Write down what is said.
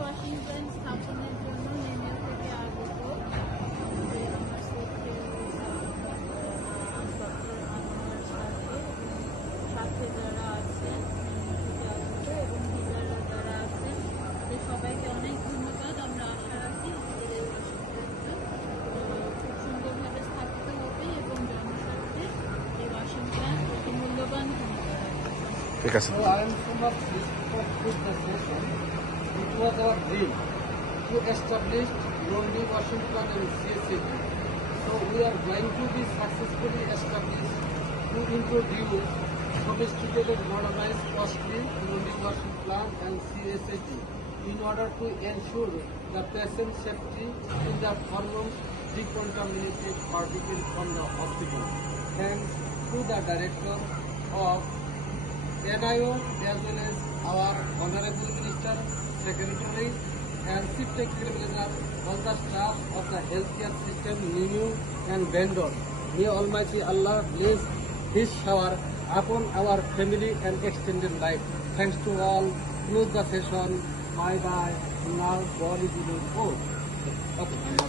ওয়াশিংটন স্থাপনের জন্য new York থেকে আগত আমাদের আমার সাথে যারা আছেন থেকে আগত এবং ডিলাররা যারা আছেন তাদের সবাইকে অনেক ধন্যবাদ। আমরা আশা রাখি আমাদের এই ওয়াশিংটনটা খুব সুন্দরভাবে স্থাপিত হবে এবং জনস্বার্থে এই ওয়াশিংটন অতি মূল্যবান ভূমিকা রাখবে। ঠিক আছে। It was our dream to establish Lonely Washington and CSAT. So we are going to be successfully established to introduce sophisticated, modernized, costly Lonely Washington and CSAT in order to ensure the patient safety in the foremost decontaminated particle from the hospital. Thanks to the director of NIO as well as our Honorable Minister, Secretary and Chief Executive Officer, all the staff of the healthcare system, NIMU and vendor. May Almighty Allah bless this shower upon our family and extended life. Thanks to all. Close the session. Bye bye. Now God is in your. Okay.